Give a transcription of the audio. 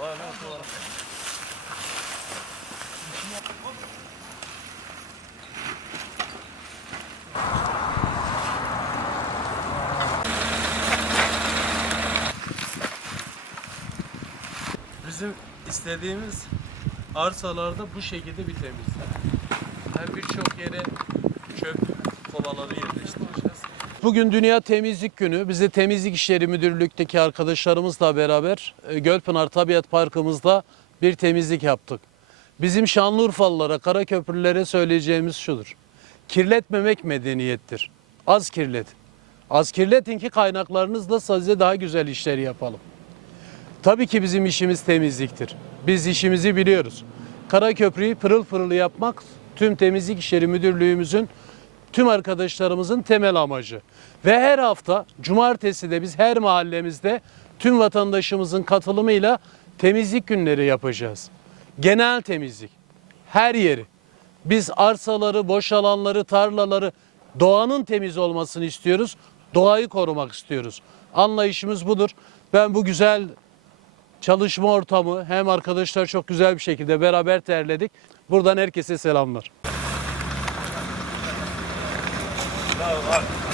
Var. Bizim istediğimiz arsalarda bu şekilde bir temizlik. Yani birçok yere çöp kovaları yerleştirir. Bugün Dünya Temizlik Günü. Biz de Temizlik İşleri Müdürlük'teki arkadaşlarımızla beraber e, Gölpınar Tabiat Parkımızda bir temizlik yaptık. Bizim Şanlıurfalılara, Karaköprülere söyleyeceğimiz şudur. Kirletmemek medeniyettir. Az kirletin. Az kirletin ki kaynaklarınızla size daha güzel işleri yapalım. Tabii ki bizim işimiz temizliktir. Biz işimizi biliyoruz. Karaköprüyü pırıl pırıl yapmak tüm temizlik işleri müdürlüğümüzün tüm arkadaşlarımızın temel amacı. Ve her hafta cumartesi de biz her mahallemizde tüm vatandaşımızın katılımıyla temizlik günleri yapacağız. Genel temizlik. Her yeri. Biz arsaları, boş alanları, tarlaları doğanın temiz olmasını istiyoruz. Doğayı korumak istiyoruz. Anlayışımız budur. Ben bu güzel çalışma ortamı hem arkadaşlar çok güzel bir şekilde beraber terledik. Buradan herkese selamlar. 아, 아.